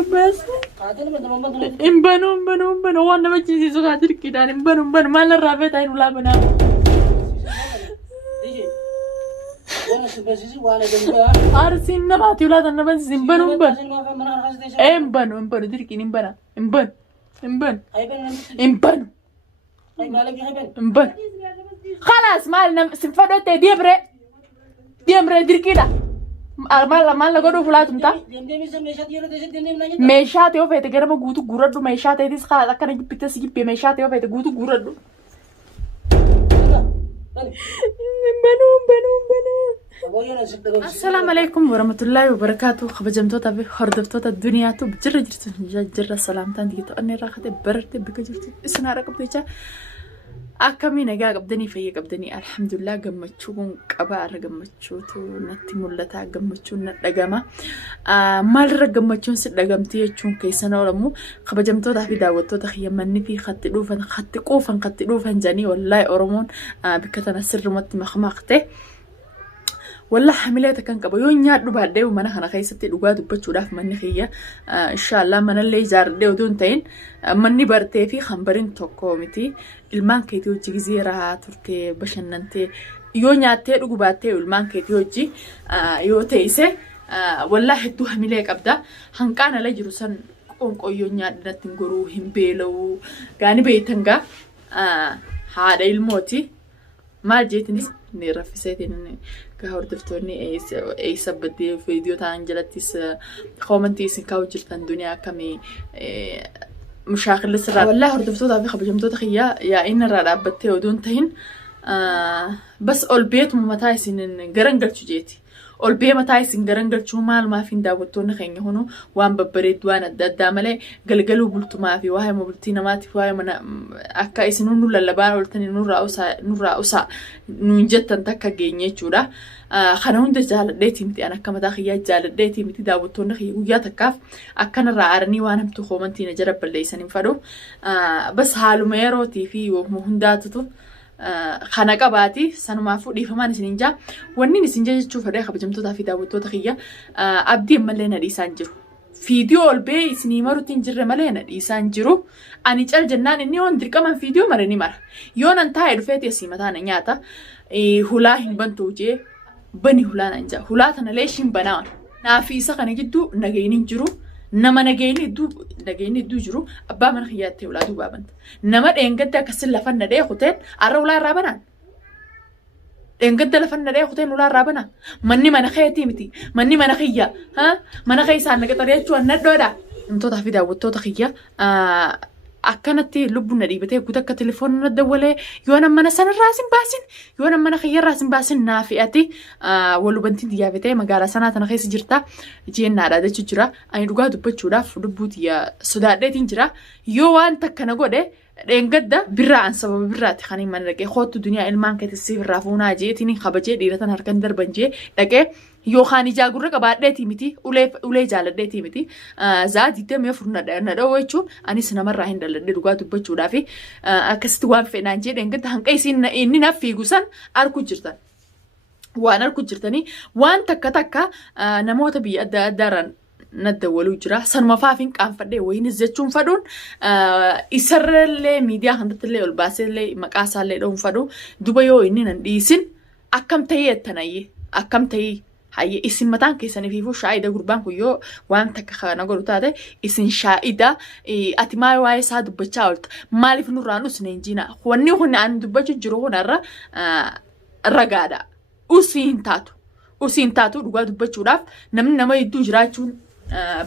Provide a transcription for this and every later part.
بس إن بنو وانا بجي زغادر كده إن بنو ما للرافع تاين ولا بنا أرسين نباتي ولا تنبات إن بنو إن بنو درك إن بن خلاص مالنا سنفدت ديمرة درك كده مال قدو فلاتم تا ميشات يو فايت غير ما غوتو غوردو ميشات يديس خلاص كان جبت سيجي ميشات يو فايت غوتو غوردو بنو السلام عليكم ورحمة الله وبركاته خبجمتوتا بخردفتوتا الدنيا تو بجر جرتو جر سلامتان ديتو اني راخته برت بكجرتو اسنا رقبتيچا أكمل نجا قبضني في قبضني الحمد لله جمتشون كبار جمتشوتو نتي ملتا جمتشون نتجمع مرة جمتشون ست جمتي تشون كيسنا ولا مو خبجمتو ده في دعوتو تخيم مني في خط دوفن جاني والله أرمون بكتنا سر مت مخمخته والله حملته كان كبيون يادو بعده ومنه خنا خيستي لقاد وبتشوف مني خيّة إن شاء الله من اللي جار ده ودون تين مني برتي في خمبرين توكومتي المان كيتو جزيرة تركي بشننتي يوم ياتي لقباتي والمان كيتو جي يو تيسه والله هدو حملك أبدا هنكان على جروسن كونكو يوم يادنا تنجرو هم بيلو كاني بيتنجا هذا الموتي ما جيتني نرفسيتي كهور دفتورني أي سبتي فيديو تانجلتيس خومنتيس كاوجرتان دنيا كمي مشاغل السرعة والله هور دفتوتا في خبجمتو تخيا يا إن الرابطة ودون تهين بس البيت ممتازين جرنجل تجيتي البيت متازين جرنجل شو ما في داوتون خيني هونو وان ببريد وان الدامله قلقلو بلتو ما في وهاي مبلتينا ما تي وهاي من أكا يسنون ولا لبان ولتني نور أوسا نجت تنتكا جيني شورا خنون دجال ديتي متي أنا كم داخيا جال ديتي متي داوتون خي ويا تكاف أكن الرعارني وانا بتخومنتي نجرب بالليسن فدو بس حالو ميرو تي في ومهنداتو خناقة باتي سنو ما فوق ديفمان سنينجا وني نسنجا تشوف هذا خبجمتو تافي داوتو تخيا أبدي ملنا ديسان جرو فيديو البي سنيمارو تنجر ملنا ديسان جرو أني تال جنان إني وندر كمان فيديو مرني مر يون أنتهى رفيت يسيمتان نياتا هلا هم بنتوجي بني هلا ننجا هلا تنا ليش هم بنان نافيسا خنا جدو نجينين جرو نما نجيني دو جرو أبا من خياتي ولادو بابنت نما إنقدر كسل لفن ده خوتين أرى ولا رابنا إنقدر لفن ده خوتين ولا رابنا مني ما نخيتي متي مني ما نخيا ها ما نخيس عن نقطة شو الندو ده انتو تحفي ده وتو تخيا أكنتي لبنا دي بتاعي كده كتليفون ندوله يوانا منا سن راسين باسين يوانا منا خير راسين باسين نافياتي ولو بنتي دي بتاعي مقالة سنة أنا خيس جرتا جين نادا ده تجرا أنا رجعت بتشودا فدبوت يا سوداء ده تنجرا يوان تكنا قده إنقدر برا عن سبب برا تخاني من لقى خود الدنيا إلمان كتسيف رافونا جيتني خبجة ديرتنا هركندر بنجي لقى يوخاني جاغورة كبار ده تيمتي أولي جال ده تيمتي زاد يتم يفرنا ده ندوّيشون أني سنة مرة هندل ده رجعت بتشودا في كستوان في نانجي إنقدر هنك إيسين إني نفي جوسان أركو جرتان وأنا أركو جرتاني وان تكا نموت بي أدارن ندولو جرا سن مفافين كان فدي وين زيتون فدون يسر اللي ميديا هندت اللي والباس اللي مقاس اللي دون فدو دبيو إني نديسين أكم تيي تناي أكم تيي هاي اسم متان كيسني فيفو شايدة قربان كيو وان تكخنا قلتاده اسم شايدة أتماي واي ساد بتشاولت مالي في نورانو سنينجينا خواني هنا عند بتشو جروه نرا رجادا وسين تاتو رجاد بتشو راف نما يدو جراتون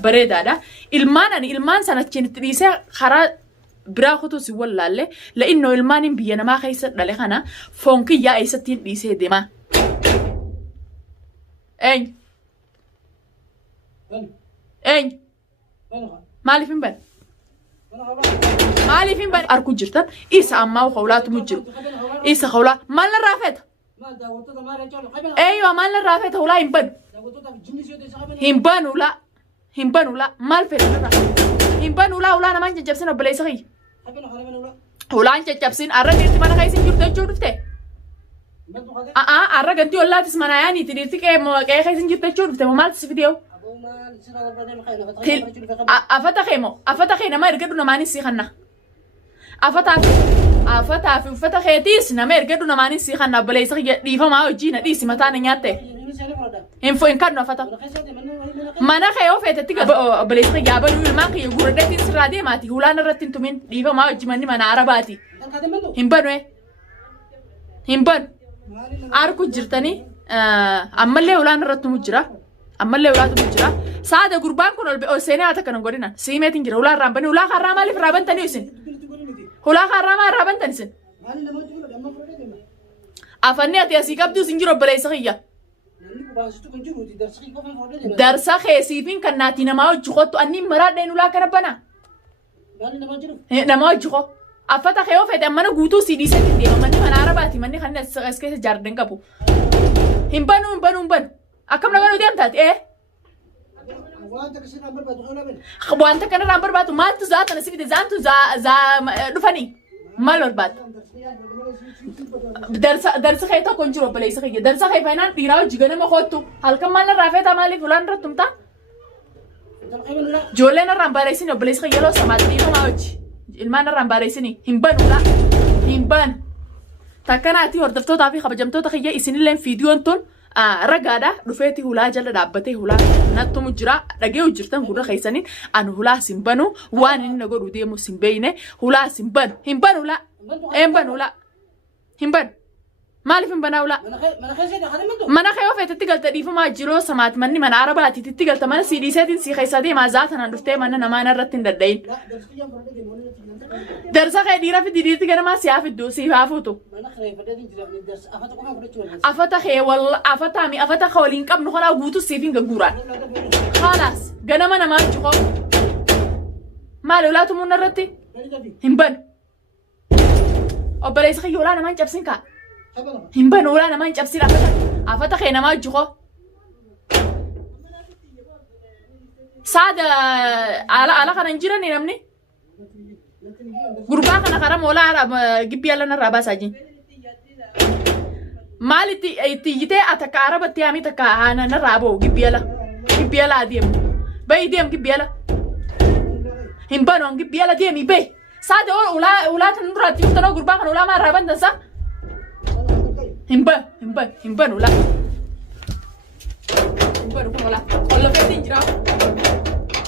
بريدة ده إلمان سنة كنت ريسة خرا براخوتو سوال لالله لأنه إلمان بينا ما خيسر لالله خنا فونكي يا إيستين ريسة دما أين مالي فين بن أركو جرتن إيسا أما وخولات مجرو إيسا خولا مال رافت أيوة مال رافت هولا هنبان ولا مال فين هنبان ولا أنا ما نجيب سنة بلاي صغير ولا نجيب سنة أرد إنتي ما نخيسين جرتن شوفته أرد أنتي ولا تسمعنا يعني تديرتي كم خيسين جرتن شوفته ما مال تسفيديو afata kee nama ergadhu namaanis sii kanna afataa fi uffata keetiis nama ergadhu namaanis sii kanna obboleessa dhiifamaa hojii na dhiisi mataan nyaatte hin kannu afata mana kee yoo feetetti obboleessa yaabaduu ilmaan kiyya gurraddeettiin sirraa deemaati hulaan irratti hin tumin dhiifamaa hojii manni mana arabaati hin banu arku jirtanii ammallee hulaan irratti mu jira ammallee hulaatu jira saada gurbaan kun ol seenee haata kana godhinan siimeetiin jira hulaa raambanii hulaa karraa maaliif raabantanii isin hulaa karraa maal raabantan isin afanni ati asii qabdu isin jiru obboleessa kiyya darsa keesiifin kan naatii namaa hojii qottu anni maraadheen hulaa kana bana nama hojii qo affata kee yoo fedhe mana guutuu sii dhiisetti deema manni mana arabaati manni kan as keessa jaardan qabu hin banu akkam nagaan deemtaati wanta kana raan barbaadu maaltu zaata na sifite zaantu dhufanii maal barbaadu darsa kee tokko hin jiru obboleessa kiyya darsa kee faayinaan dhiiraa hojii ganama kootu halkan maal irraa feetaa maaliif ulaan irratti humtaa ijoolleen irraan bareessini obboleessa kiyya loo samaati dhiifamaa hojii ilmaan irraan bareessini hin banu takkanaati hordoftootaa fi kabajamtoota kiyya isinilleen fiidiyoon tun ragaadha dhufeeti hulaa jala dhaabbatee hulaa nattumu jira dhagee hojjirtan gurra keessaniin ani hulaa sin banu waan inni godhu deemu sin beeyne hulaa sin banu hin banu maaliif hin banaa hulaa mana kee yoo feetetti galta dhiifamaa jiroo samaati manni mana arabaatiitti galta mana sii dhiiseetiin sii keessaa deemaa zaatanaan dhuftee mana namaan irratti hin dadhayin darsa kee dhiira fi didiitti ganamaa siyaa fiddu siif haafuutu afata kee afata kee waliin qabnu kanaa guutuu siif hin gagguuraan haalaas ganama namaa jikoo maali ulaatu muunna irratti hin banu obboleessa kiyya ulaa namaan cabsin kaa hin banu ulaa namaan cabsin afata kee namaa jikoo saada ala kana hin jirani namni gurbaa kana karaa moolaa gibbii ala narraa baasaa jiin maal itti iyyitee atakka arabatti haamii takka haana narraa boo gibbii ala adeemu bayi deem gibbii ala hin banu an gibbii ala deemi bayi saada ulaa tan duraatti yuftanoo gurbaa kana ulaa maarraa bantansa hin banu ulaa hin banu kun ulaa olla feetii hin jiraa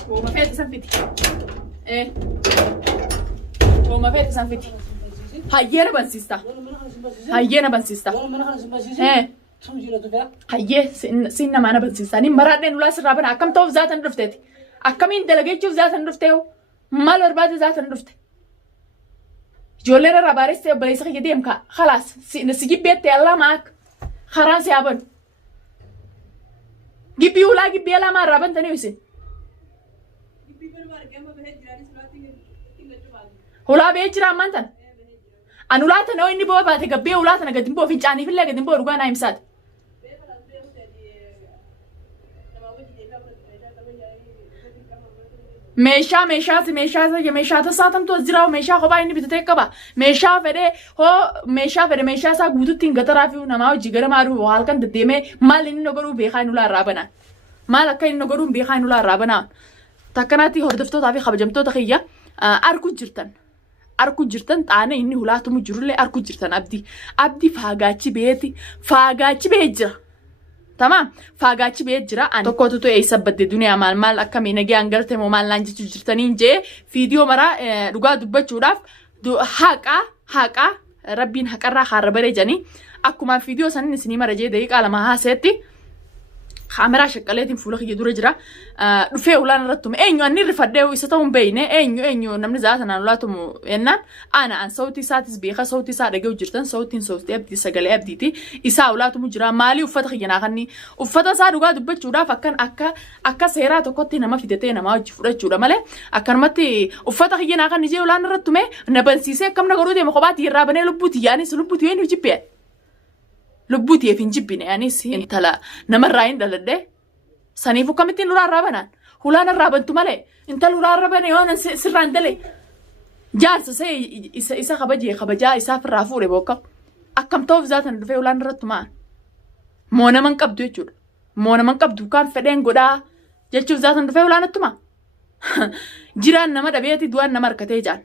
wooma feeti san fiti wooma feeti san fiti hayyeena bansiista hayyee siin namaana bansiista ani maraadheen ulaa sirraa bana akkam ta'uuf zaatan dhufteeti akkamiin dalageechuuf zaatan dhufteehu maal barbaade zaatan dhufte ijoolleen irraa baaressee obboleessa kiyya deemka khalaas si gibbeette allaa maak karaan si haa banu gibbii ulaa gibbii alaa maa irraa bantanii isin hulaa bee jira ammaan tan an ulaa tana inni boo baate gabbee ulaa tana gadi boo fincaaniifillee gadi boo dhugaa naa himsaati meeshaa tasaatamtu as jiraau meeshaa kophaa inni bitatee qaba meeshaa fedhe meeshaa isaa guututti hin gataraa fi namaa hojii gara maaduu halkan deddeemee maal inni nogodhuu beekaa inni ulaa irraa banaa maal akka inni nogodhuu beekaa inni ulaa irraa banaa takkanaatti hordoftootaa fi kabajamtoota kiyya arku jirtan xaane inni hulaatumu jirullee arku jirtan abdii faagaachi bahee jira tamam faagaachi bahee jira ani tokkotu eessa badde duniyaa maal akkamii nagee hangalte moo maal naan jechuu jirtaniin jee fiidiyoo maraa dhugaa dubbachuudhaaf haqaa rabbiin haqarraa haarra bareejanii akkuma fiidiyoo sanin isinii mara jee daqiiqaa lama haaseetti kaameraa shaqqaleetiin fuula kiyya dura jira dhufee ulaan irrattume eenyu anni rifadhee isa ta'uun beeyne eenyu namni zaatanaan ulaatumu yennaan an sautii isaatis beeka sautii isaa dhagee jirtan sautiin sautii abdii sagalee abdiiti isaa ulaatumu jira maalii uffata kiyyanaa kanni uffata isaa dhugaa dubbachuudhaaf akka seeraa tokkotti nama fidatee namaa hojii fudhachuudha malee akkanumatti uffata kiyyanaa kanni jee ulaan irrattume na bansiisee akkam na godhuu deema kophaatti irraa banee lubbuuti yaanis lubbuuti ween hojii lubbuutiif hin jibbine anis intala namarraa hin dhaladhe saniifu kamittiin ulaa irraa banaan hulaan irraa bantu malee intala ulaa irra bane yoo sirraan dale jaarsa see isa kabajaa isaaf irraa fuudhe bookka akkam ta'uuf zaatan dhufee ulaan irratti maan moo naman qabdu jechuudha moo naman qabdu kaan fedheen godhaa jechuuf zaatan dhufee ulaanattuma jiraan nama dhabeeti du'aan nama harkatee jaan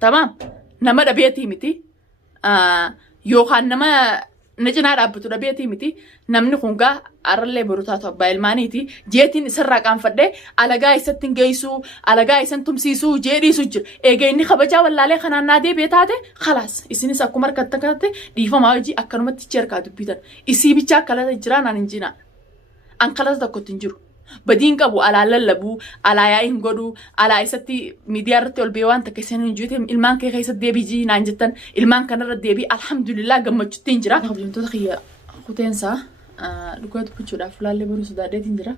tamaam nama dhabeetii miti yookaan nama na cinaa dhaabbatu dhabeetii miti namni kun gaa arrallee borutaa ta'u abbaa ilmaaniiti jeetiin isarraa qaanfadhee alagaa isatti geessuu alagaa isan tumsiisuu jeedhiisu jira eega inni kabajaa wallaalee kanaan naa deebi'ee taate khalaas isinis akkuma harkatta kaate dhiifamaa hojii akkanumatti ichi harkaa dubbitan isii bichaa akkalata jiraa naan hin jinaa ankalata tokkotti hin jiru badiin qabu alaa lallabuu alaa yaa'ii hin godhuu alaa isatti miidiyaa irratti ol ba'ee waan takka isin hin juute ilmaan kee keessatti deebii naan jettan ilmaan kanarra deebii alhamdulillah gammachuutti hin jira. Kabajamtoota kiyya kuteensaa dhugaa dubbachuudhaaf fulaallee baruu sodaadeetiin jira.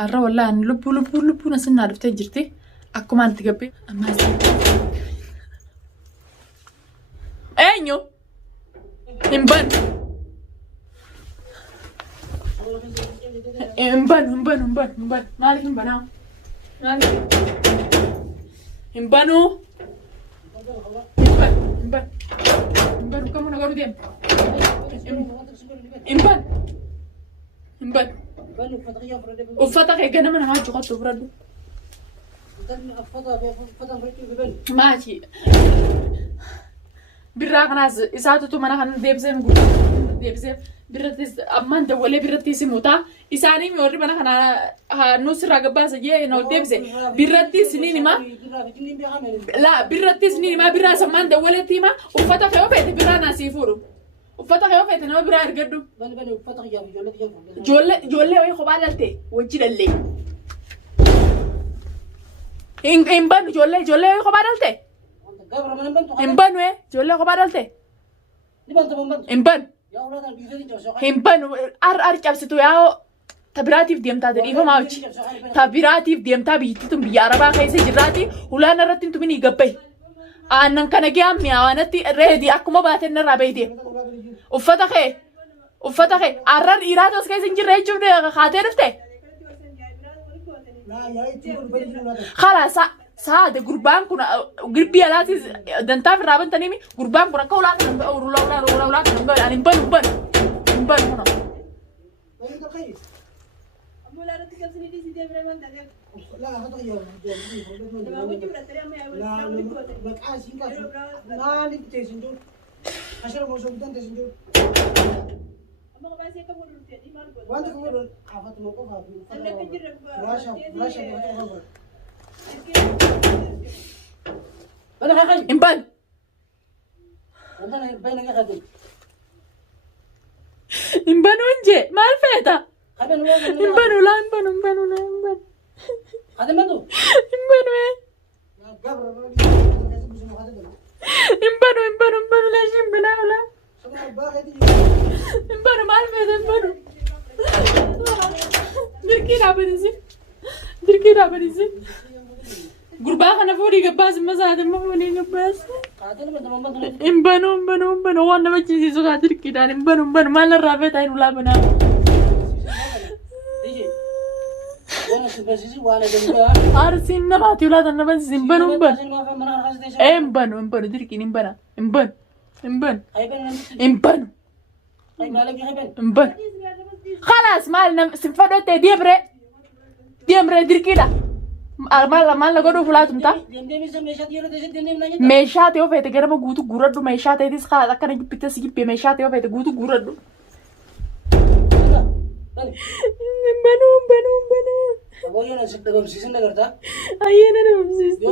Har'a wallaan lubbuu nasin naa dhuftee jirti akkuma itti gabbee eenyu hin banu. Mbanu. Mali mbana. Mali. Mbanu. Mbanu kamu nak garu diam. Mban. Ufata kayak gana mana maju kau tu beradu. Maci. Birra kanas isatu tu mana kan debsem birratis amman dawale birratis muta isani mi orri mana kana nusra gabbasa je no debse birratis ni ma la birratis ni ma birra samman dawale tima ufata kayo fete birra nasifuru ufata kayo fete no birra ergaddu jolle way khobalalte wajji dalle imban jolle way khobalalte imban we jolle khobalalte imban Himban ar cabsitu yaa tabiraatiif deemtaa dhiifa maawchi tabiraatiif deemtaa biyyattiin biyya arabaa keessa jirraati ulaan irratti tumini gabbay aannan kana giyaan mi'aawwanatti reedi akkuma baateen irraa beeyte uffata kee arrar dhiiraa tos keessa hin jirre jechuuf kaatee dhufte khalaasa saade gurbaan kun gurbii alaatis dantaaf irraa bantaniimi gurbaan kun akka ulaa kan ani hin banu kuna. Imban. Imbanu nje maal feeta imbanu la imbanu imbanu la shimbina la imbanu maal feeta imbanu dirki raabadisi gurbaa kana fuudhii gabbaas masaate ma fuudhii gabbaas imbanu waan nama ciisiisu kaa dirqiidhaan imbanu maal irraa feetaa hin ulaa banaa arsiin namaati ulaatan nama ciisi imbanu dirqiin imbanu khalaas maal sin fadhotte deemre dirqiidha maal la godhu fulaatumta meeshaa ta'e ofeete garama guutuu guuradhu meeshaa ta'etis khalaas akkana jibbite si jibbe meeshaa ta'e ofeete guutuu guuradhu imbanu ayyana dhabamsiisu